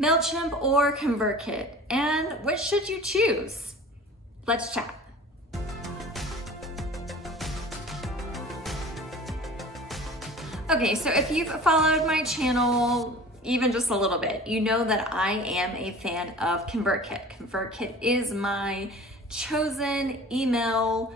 Mailchimp or ConvertKit, and which should you choose? Let's chat. Okay, so if you've followed my channel even just a little bit, you know that I am a fan of ConvertKit. ConvertKit is my chosen email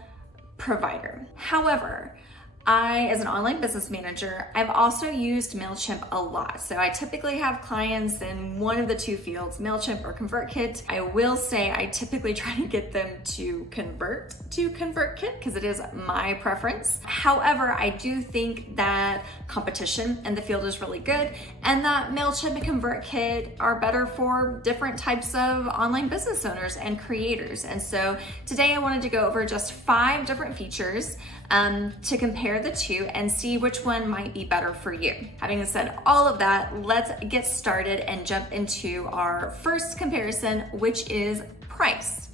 provider. However, as an online business manager, I've also used Mailchimp a lot. So I typically have clients in one of the two fields, Mailchimp or ConvertKit. I will say I typically try to get them to convert to ConvertKit because it is my preference. However, I do think that competition in the field is really good and that Mailchimp and ConvertKit are better for different types of online business owners and creators. And so today I wanted to go over just 5 different features to compare the two and see which one might be better for you. Having said all of that, let's get started and jump into our first comparison, which is price.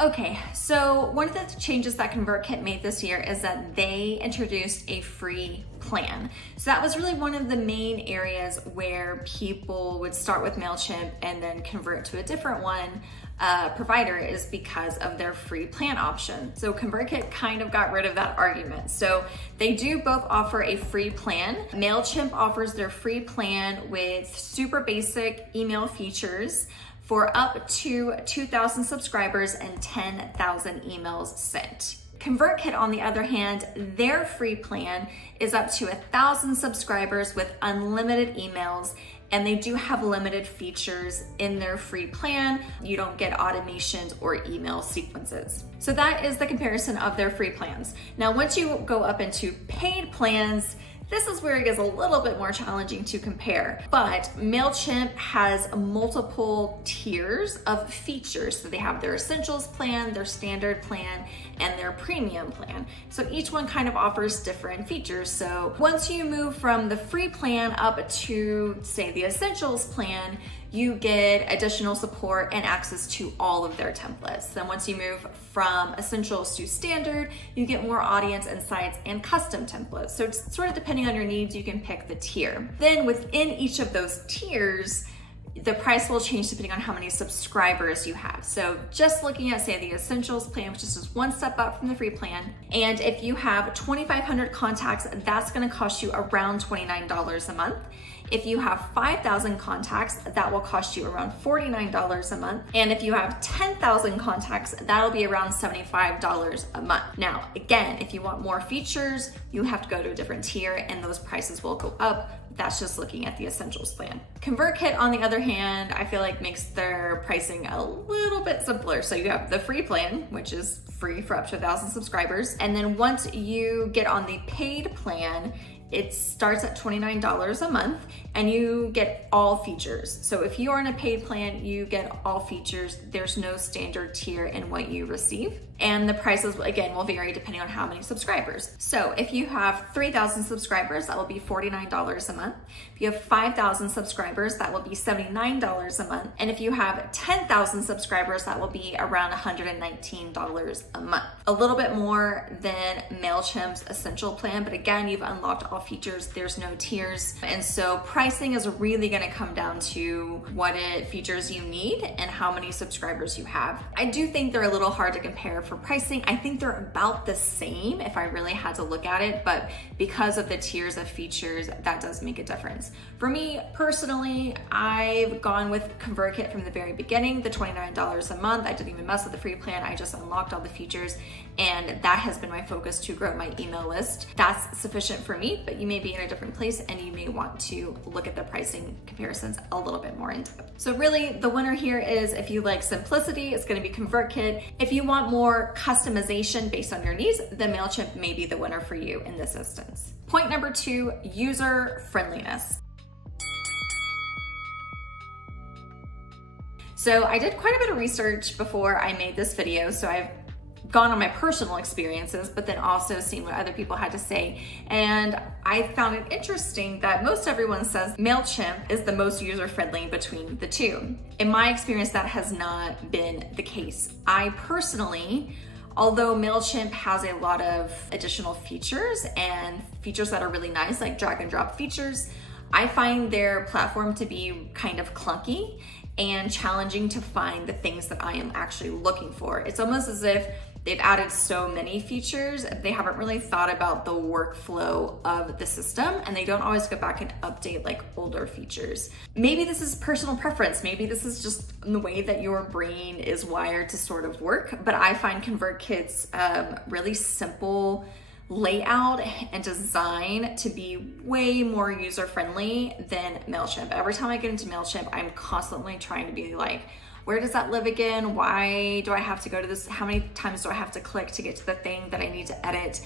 Okay, so one of the changes that ConvertKit made this year is that they introduced a free plan. So that was really one of the main areas where people would start with Mailchimp and then convert to a different one provider is because of their free plan option. So ConvertKit kind of got rid of that argument. So they do both offer a free plan. Mailchimp offers their free plan with super basic email features for up to 2,000 subscribers and 10,000 emails sent. ConvertKit, on the other hand, their free plan is up to 1,000 subscribers with unlimited emails, and they do have limited features in their free plan. You don't get automations or email sequences. So that is the comparison of their free plans. Now, once you go up into paid plans, this is where it gets a little bit more challenging to compare, but Mailchimp has multiple tiers of features. So they have their essentials plan, their standard plan, and their premium plan. So each one kind of offers different features. So once you move from the free plan up to, say, the essentials plan, you get additional support and access to all of their templates. Then once you move from essentials to standard, you get more audience insights and custom templates. So it's sort of depending on your needs, you can pick the tier. Then within each of those tiers, the price will change depending on how many subscribers you have. So just looking at, say, the essentials plan, which is just one step up from the free plan. And if you have 2,500 contacts, that's gonna cost you around $29 a month. If you have 5,000 contacts, that will cost you around $49 a month. And if you have 10,000 contacts, that'll be around $75 a month. Now, again, if you want more features, you have to go to a different tier and those prices will go up. That's just looking at the essentials plan. ConvertKit, on the other hand, I feel like makes their pricing a little bit simpler. So you have the free plan, which is free for up to 1,000 subscribers. And then once you get on the paid plan, it starts at $29 a month and you get all features. So if you are in a paid plan, you get all features. There's no standard tier in what you receive. And the prices, again, will vary depending on how many subscribers. So if you have 3,000 subscribers, that will be $49 a month. If you have 5,000 subscribers, that will be $79 a month. And if you have 10,000 subscribers, that will be around $119 a month. A little bit more than Mailchimp's essential plan, but again, you've unlocked all features. There's no tiers. And so pricing is really gonna come down to what features you need and how many subscribers you have. I do think they're a little hard to compare for pricing. I think they're about the same if I really had to look at it, but because of the tiers of features, that does make a difference. For me personally, I've gone with ConvertKit from the very beginning, the $29 a month. I didn't even mess with the free plan. I just unlocked all the features, and that has been my focus to grow my email list. That's sufficient for me, but you may be in a different place and you may want to look at the pricing comparisons a little bit more in depth. So really the winner here is, if you like simplicity, it's gonna be ConvertKit. If you want more customization based on your needs, then Mailchimp may be the winner for you in this instance. Point number 2, user friendliness. So I did quite a bit of research before I made this video, so I've gone on my personal experiences, but then also seen what other people had to say. And I found it interesting that most everyone says Mailchimp is the most user-friendly between the two. In my experience, that has not been the case. I personally Although Mailchimp has a lot of additional features and features that are really nice, like drag and drop features, I find their platform to be kind of clunky and challenging to find the things that I am actually looking for. It's almost as if they've added so many features, they haven't really thought about the workflow of the system, and they don't always go back and update like older features. Maybe this is personal preference. Maybe this is just the way that your brain is wired to sort of work, but I find ConvertKit's really simple layout and design to be way more user-friendly than Mailchimp. Every time I get into Mailchimp, I'm constantly trying to be like, where does that live again? Why do I have to go to this? How many times do I have to click to get to the thing that I need to edit?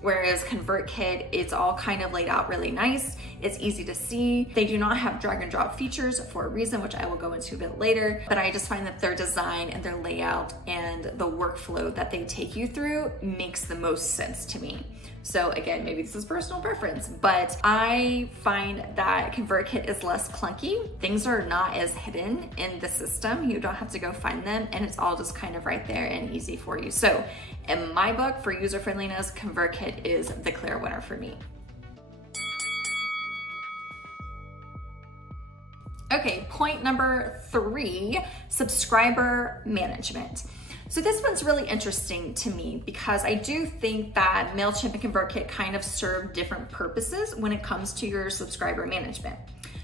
Whereas ConvertKit, it's all kind of laid out really nice. It's easy to see. They do not have drag and drop features for a reason, which I will go into a bit later, but I just find that their design and their layout and the workflow that they take you through makes the most sense to me. So again, maybe this is personal preference, but I find that ConvertKit is less clunky. Things are not as hidden in the system. You don't have to go find them, and it's all just kind of right there and easy for you. So in my book, for user friendliness, ConvertKit is the clear winner for me. Okay, point number 3, subscriber management. So this one's really interesting to me because I do think that Mailchimp and ConvertKit kind of serve different purposes when it comes to your subscriber management.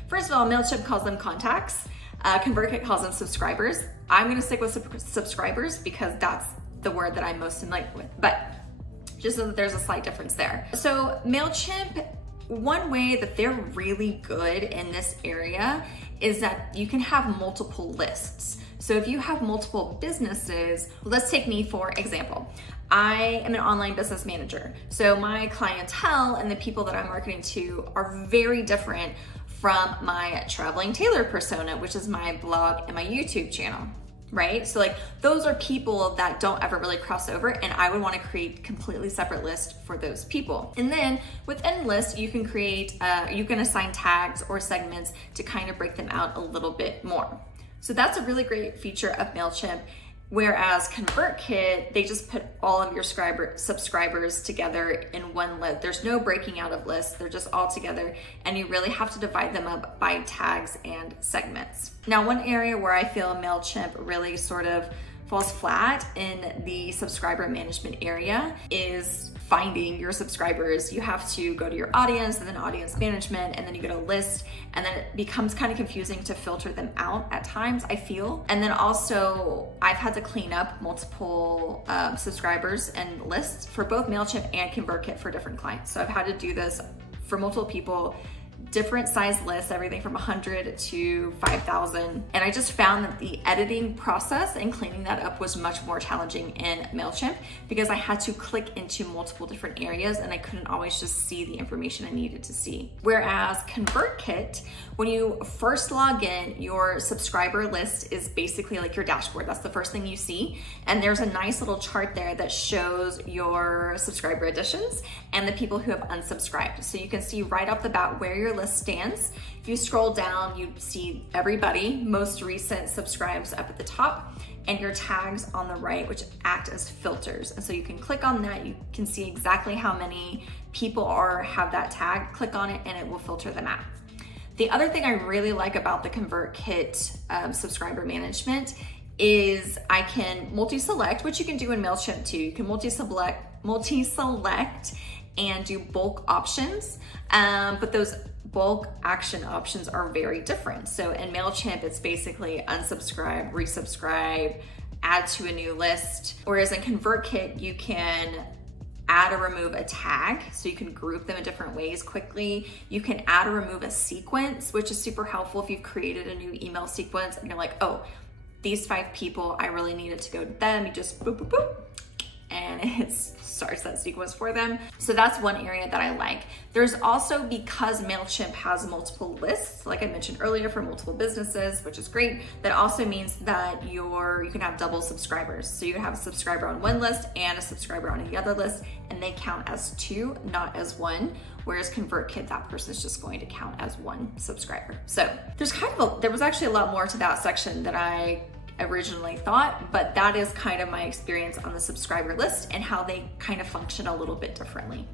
First of all, Mailchimp calls them contacts. ConvertKit calls them subscribers. I'm gonna stick with subscribers because that's the word that I'm most familiar with, but just so that there's a slight difference there. So Mailchimp, one way that they're really good in this area is that you can have multiple lists. So if you have multiple businesses, let's take me for example. I am an online business manager. So my clientele and the people that I'm marketing to are very different from my traveling tailor persona, which is my blog and my YouTube channel, right? So like those are people that don't ever really cross over, and I would want to create completely separate lists for those people. And then within lists, you can create, you can assign tags or segments to kind of break them out a little bit more. So that's a really great feature of Mailchimp, whereas ConvertKit, they just put all of your subscribers together in one list. There's no breaking out of lists, they're just all together, and you really have to divide them up by tags and segments. Now, one area where I feel Mailchimp really sort of falls flat in the subscriber management area is finding your subscribers. You have to go to your audience and then audience management, and then you go to list, and then it becomes kind of confusing to filter them out at times, I feel. And then also I've had to clean up multiple subscribers and lists for both Mailchimp and ConvertKit for different clients. So I've had to do this for multiple people, different size lists, everything from 100 to 5,000. And I just found that the editing process and cleaning that up was much more challenging in Mailchimp because I had to click into multiple different areas and I couldn't always just see the information I needed to see. Whereas ConvertKit, when you first log in, your subscriber list is basically like your dashboard. That's the first thing you see. And there's a nice little chart there that shows your subscriber additions and the people who have unsubscribed. So you can see right off the bat where your list stands. If you scroll down, you see everybody, most recent subscribes up at the top, and your tags on the right, which act as filters. And so you can click on that, you can see exactly how many people have that tag, click on it, and it will filter them out. The other thing I really like about the ConvertKit subscriber management is I can multi-select, which you can do in Mailchimp too. You can multi-select and do bulk options, but those bulk action options are very different. So in Mailchimp, it's basically unsubscribe, resubscribe, add to a new list. Whereas in ConvertKit, you can add or remove a tag, so you can group them in different ways quickly. You can add or remove a sequence, which is super helpful if you've created a new email sequence and you're like, oh, these 5 people, I really need it to go to them. You just boop, boop, boop, and it starts that sequence for them. So that's one area that I like. There's also, because Mailchimp has multiple lists, like I mentioned earlier, for multiple businesses, which is great, that also means that you can have double subscribers. So you have a subscriber on one list and a subscriber on the other list, and they count as 2, not as 1. Whereas ConvertKit, that person is just going to count as 1 subscriber. So there was actually a lot more to that section that I originally thought, but that is kind of my experience on the subscriber list and how they kind of function a little bit differently.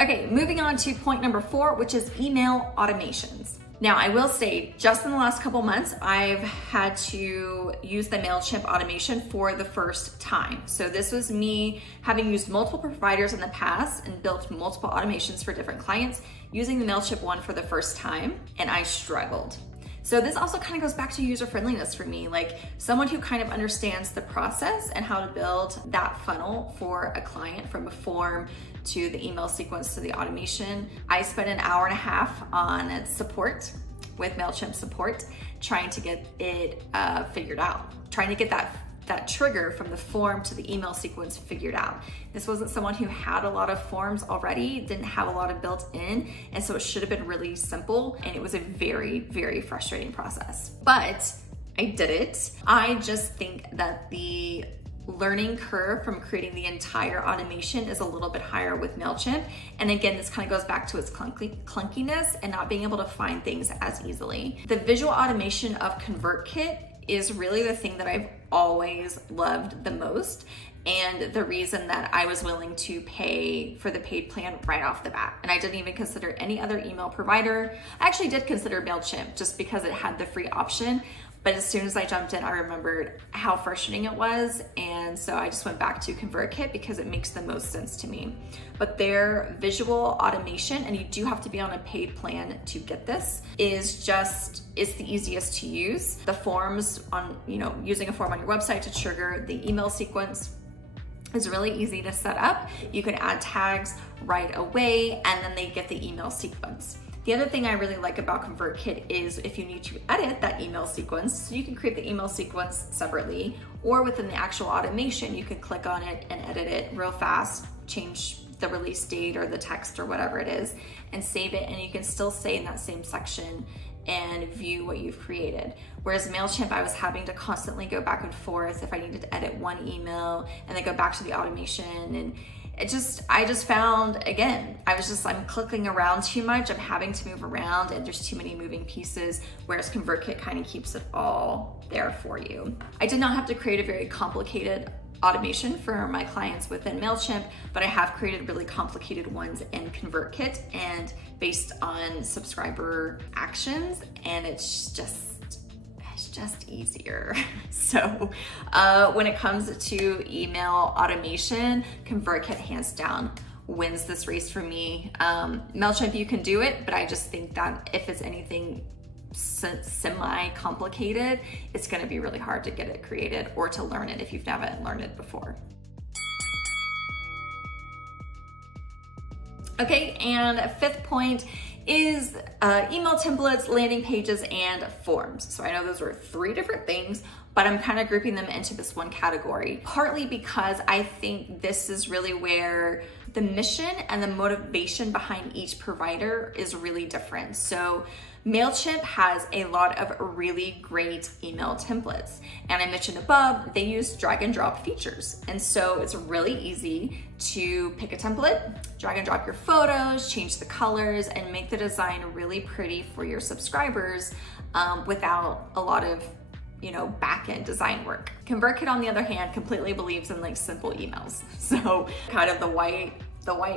Okay, moving on to point number 4, which is email automations. Now, I will say, just in the last couple months, I've had to use the Mailchimp automation for the first time. So this was me having used multiple providers in the past and built multiple automations for different clients, using the Mailchimp one for the first time, and I struggled. So this also kind of goes back to user friendliness for me, like someone who kind of understands the process and how to build that funnel for a client, from a form to the email sequence to the automation. I spent an hour and a half on support with Mailchimp support, trying to get it figured out, trying to get that trigger from the form to the email sequence figured out. This wasn't someone who had a lot of forms already, didn't have a lot of built in, and so it should have been really simple, and it was a very, very frustrating process. But I did it. I just think that the learning curve from creating the entire automation is a little bit higher with Mailchimp. And again, this kind of goes back to its clunkiness and not being able to find things as easily. The visual automation of ConvertKit is really the thing that I've always loved the most, and the reason that I was willing to pay for the paid plan right off the bat. And I didn't even consider any other email provider. I actually did consider Mailchimp just because it had the free option, but as soon as I jumped in, I remembered how frustrating it was, and so I just went back to ConvertKit because it makes the most sense to me. But their visual automation, and you do have to be on a paid plan to get this, it's the easiest to use. The forms on, using a form on your website to trigger the email sequence is really easy to set up. You can add tags right away, and then they get the email sequence. The other thing I really like about ConvertKit is if you need to edit that email sequence, so you can create the email sequence separately, or within the actual automation, you can click on it and edit it real fast, change the release date or the text or whatever it is, and save it, and you can still stay in that same section and view what you've created. Whereas Mailchimp, I was having to constantly go back and forth if I needed to edit one email and then go back to the automation, and I just found, again, I'm clicking around too much, I'm having to move around, and there's too many moving pieces, whereas ConvertKit kind of keeps it all there for you. I did not have to create a very complicated automation for my clients within Mailchimp, but I have created really complicated ones in ConvertKit and based on subscriber actions, and it's just easier. So when it comes to email automation, ConvertKit hands down wins this race for me. Mailchimp, you can do it, but I just think that if it's anything semi-complicated, it's gonna be really hard to get it created or to learn it if you've never learned it before. Okay, and fifth point is email templates, landing pages, and forms. So I know those were 3 different things, but I'm kind of grouping them into this one category, partly because I think this is really where the mission and the motivation behind each provider is really different. So Mailchimp has a lot of really great email templates. And I mentioned above, they use drag and drop features. And so it's really easy to pick a template, drag and drop your photos, change the colors, and make the design really pretty for your subscribers without a lot of back-end design work. ConvertKit, on the other hand, completely believes in like simple emails. So kind of the white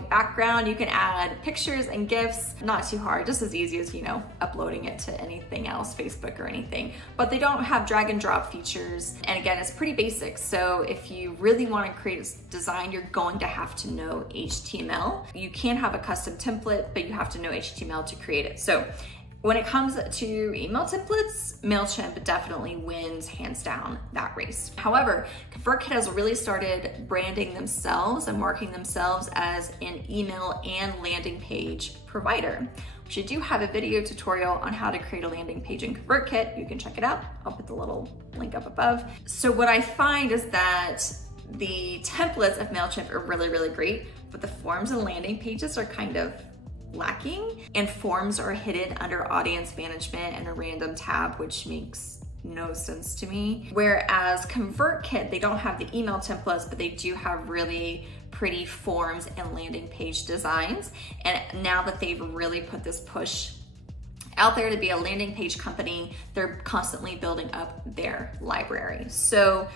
background, you can add pictures and GIFs, not too hard, just as easy as, uploading it to anything else, Facebook or anything. But they don't have drag and drop features. And again, it's pretty basic. So if you really want to create a design, you're going to have to know HTML. You can have a custom template, but you have to know HTML to create it. So when it comes to email templates, Mailchimp definitely wins hands down that race. However, ConvertKit has really started branding themselves and marketing themselves as an email and landing page provider, which I do have a video tutorial on how to create a landing page in ConvertKit. You can check it out. I'll put the little link up above. So what I find is that the templates of Mailchimp are really, really great, but the forms and landing pages are kind of lacking, and forms are hidden under audience management and a random tab, which makes no sense to me. Whereas ConvertKit, they don't have the email templates, but they do have really pretty forms and landing page designs. And now that they've really put this push out there to be a landing page company. They're constantly building up their library. So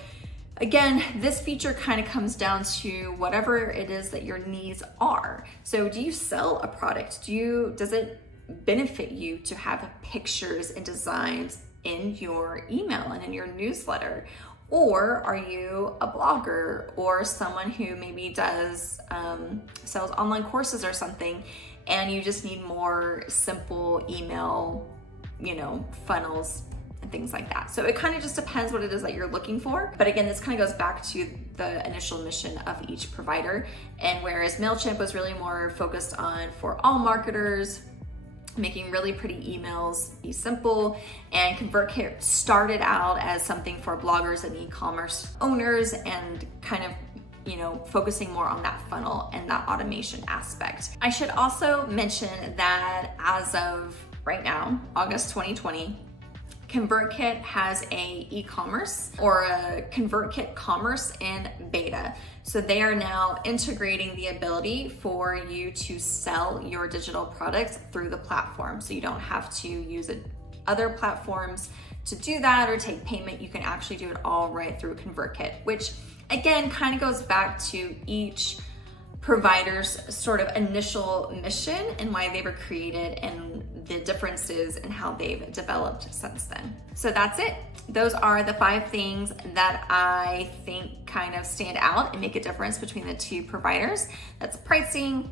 again, this feature kind of comes down to whatever it is that your needs are. So do you sell a product? Does it benefit you to have pictures and designs in your email and in your newsletter? Or are you a blogger or someone who maybe does sells online courses or something, and you just need more simple email, funnels and things like that. So it kind of just depends what it is that you're looking for. But again, this kind of goes back to the initial mission of each provider. And whereas Mailchimp was really more focused on for all marketers, making really pretty emails be simple, and ConvertKit started out as something for bloggers and e-commerce owners, and kind of focusing more on that funnel and that automation aspect. I should also mention that as of right now, August 2020, ConvertKit has a e-commerce or a ConvertKit commerce in beta. So they are now integrating the ability for you to sell your digital products through the platform. So you don't have to use other platforms to do that or take payment. You can actually do it all right through ConvertKit, which again kind of goes back to each provider's sort of initial mission and why they were created and the differences in how they've developed since then. So that's it. Those are the 5 things that I think kind of stand out and make a difference between the 2 providers. That's pricing,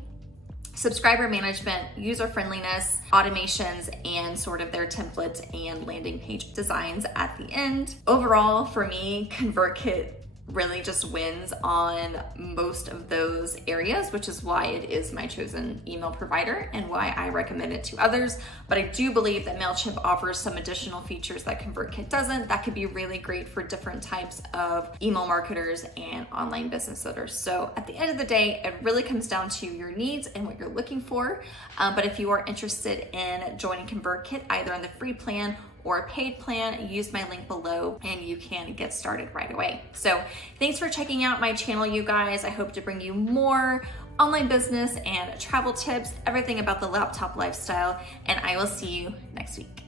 subscriber management, user friendliness, automations, and sort of their template and landing page designs at the end. Overall, for me, ConvertKit really just wins on most of those areas, which is why it is my chosen email provider and why I recommend it to others. But I do believe that Mailchimp offers some additional features that ConvertKit doesn't that could be really great for different types of email marketers and online business owners. So at the end of the day, it really comes down to your needs and what you're looking for. But if you are interested in joining ConvertKit, either on the free plan or a paid plan, use my link below and you can get started right away. So thanks for checking out my channel, you guys. I hope to bring you more online business and travel tips, everything about the laptop lifestyle, and I will see you next week.